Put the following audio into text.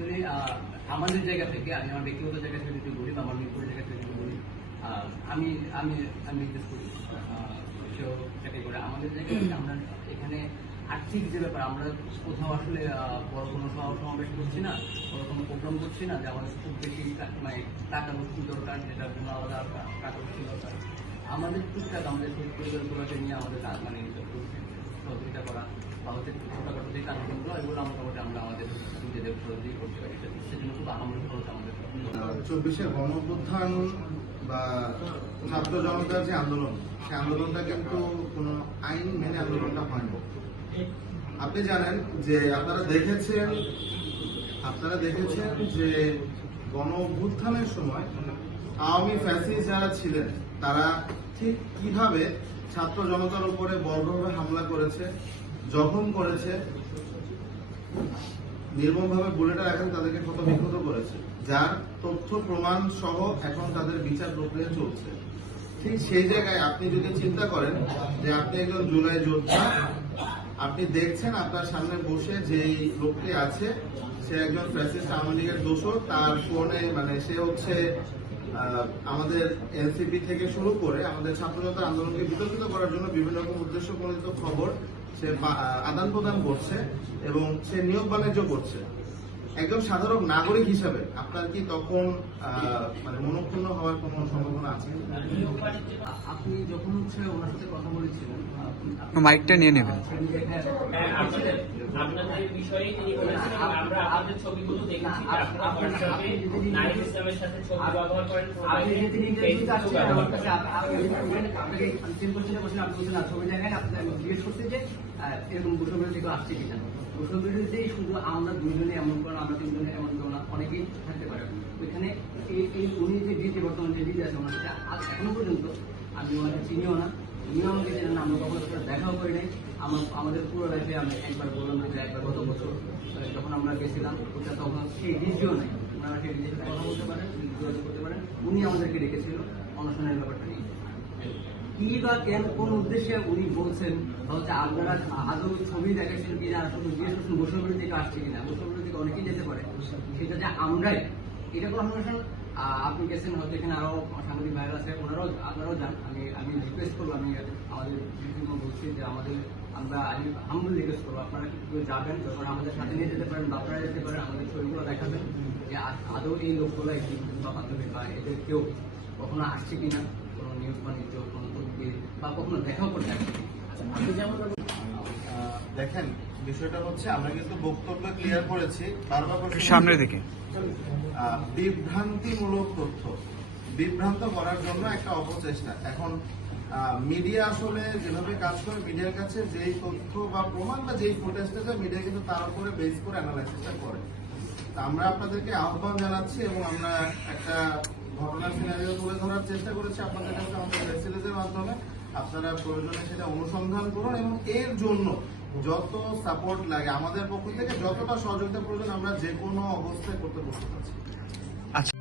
Actually আমাদের জায়গা থেকে, আমি আমার ব্যক্তিগত জায়গা থেকে যদি বলি বা আমার মিরপুরের জায়গা থেকে যদি বলি আমি আমি আমি বিজনেস করি। করে আমাদের জায়গা থেকে আমরা এখানে আর্থিক যে ব্যাপার, আমরা কোথাও আসলে বড় কোনো সমাবেশ করছি না, বড় কোনো প্রোগ্রাম করছি না, যে আমাদের খুব বেশি মানে টাকা বস্তু দরকার যেটার জন্য আলাদা টাকা বস্তু দরকার। আমাদের টুকটাক আমাদের পরিবারগুলোকে নিয়ে আমাদের কাজ মানে সহযোগিতা করা বা হচ্ছে ছোটখাটো যে কাজগুলো এগুলো মোটামুটি আমরা আমাদের নিজেদের দিয়ে করতে পারি। সেজন্য খুব আনন্দ খরচ আমাদের। চব্বিশের গণ অভ্যুত্থান বা ছাত্র জনতার যে আন্দোলন সেই আন্দোলনটা কিন্তু কোনো আইন মেনে আন্দোলনটা হয়নি। আপনি জানেন যে আপনারা দেখেছেন আপনারা দেখেছেন যে গণ অভ্যুত্থানের সময় আওয়ামী ফ্যাসিস্ট যারা ছিলেন, তারা ঠিক কীভাবে ছাত্র জনতার উপরে বর্বরভাবে হামলা করেছে, জখম করেছে, নির্মমভাবে বুলেটের আঘাতে তাদেরকে ক্ষত বিক্ষত করেছে। যার তথ্য, প্রমাণ সহ এখন তাদের বিচার প্রক্রিয়া চলছে। ঠিক সেই জায়গায় আপনি যদি চিন্তা করেন যে আপনি একজন জুলাই যোদ্ধা, আপনি দেখছেন আপনার সামনে বসে যেই লোকটি আছে, সে একজন ফ্যাসিস্ট আওয়ামী লীগের দোষর, তার ফোনে মানে সে হচ্ছে আমাদের এনসিপি থেকে শুরু করে আমাদের ছাত্রজনতার আন্দোলনকে বিতর্কিত করার জন্য বিভিন্ন রকম উদ্দেশ্য প্রণীত খবর সে আদান প্রদান করছে এবং সে নিয়োগ বাণিজ্য করছে। একজন সাধারণ নাগরিক হিসাবে আপনার কি তখন আহ, মানে মনক্ষুণ্ণ হওয়ার কোনো সম্ভাবনা আছে? আপনি যখন হচ্ছে ওনার সাথে কথা বলেছিলেন মাইকটা নিয়ে নেবেন। বসে থেকে আসছে কিনা? শুধু আমরা দুইজনে এমন করেন আমরা তিনজনে এমন কেউ অনেকেই থাকতে পারে। ওইখানে এই উনি যে ডিজে বর্তমান যে ডিজে আছে আজ এখনও পর্যন্ত আমি ওনাকে চিনিও না। উনিও আমাকে চেনেন না, আমরা কখনো দেখাও করি নাই। আমার আমাদের পুরো লাইফে আমি একবার বললাম যে একবার গত বছর যখন আমরা গেছিলাম, ওটা সেই ডিজিও নাই। ওনারা সেই সাথে কথা বলতে পারেন, যোগাযোগ পারেন। উনি আমাদেরকে ডেকেছিল, অনশনের ব্যাপারটা নিয়ে। কি বা কেন, কোন উদ্দেশ্যে উনি বলছেন? হচ্ছে আপনারা আদৌ ছবি দেখাচ্ছেন কিনা শুধু জিজ্ঞেস করছেন বৈষম্যের দিকে আসছে কিনা বৈষম্যের দিকে অনেকেই যেতে পারে। সেটা যে আমরাই, এটা কোনো আপনি গেছেন হয়তো এখানে আরও সাংবাদিক ভাইরা আছে, ওনারাও আপনারাও যান আমি আমি রিকোয়েস্ট করব, আমি আমাদের বিভিন্ন বলছি যে আমাদের, আমরা আমি হামবুল রিকোয়েস্ট করব, আপনারা কেউ যাবেন, যখন আমাদের সাথে নিয়ে যেতে পারেন বা আপনারা যেতে পারেন, আমাদের ছবিগুলো দেখাবেন, যে আদৌ এই লোকগুলো একটি বা এদের কেউ কখনো আসছে কিনা। নিউজ বাণিজ্য কোনো বা কখনো দেখাও করতে আসছে কিনা। আপনি যেমন দেখেন বিষয়টা হচ্ছে আমরা কিন্তু বক্তব্য ক্লিয়ার করেছি বারবার করে- সামনের দিকে। আহ, বিভ্রান্তিমূলক তথ্য। বিভ্রান্ত করার জন্য একটা অপচেষ্টা। এখন মিডিয়া আসলে যেভাবে কাজ করে মিডিয়ার কাছে যেই তথ্য বা প্রমাণ বা যেই ফুটেজটা যায় মিডিয়া কিন্তু তার উপরে বেস করে অ্যানালাইসিসটা করে। তা আমরা আপনাদেরকে আহ্বান জানাচ্ছি এবং আমরা একটা ঘটনার সিনারিও তুলে ধরার চেষ্টা করেছি আপনাদের কাছে আমাদের ওয়েব মাধ্যমে। আপনারা প্রয়োজনে সেটা অনুসন্ধান করুন এবং এর জন্য যত সাপোর্ট লাগে আমাদের পক্ষ থেকে যতটা সহযোগিতা প্রয়োজন আমরা যে কোনো অবস্থায় করতে প্রস্তুত পারছি আচ্ছা।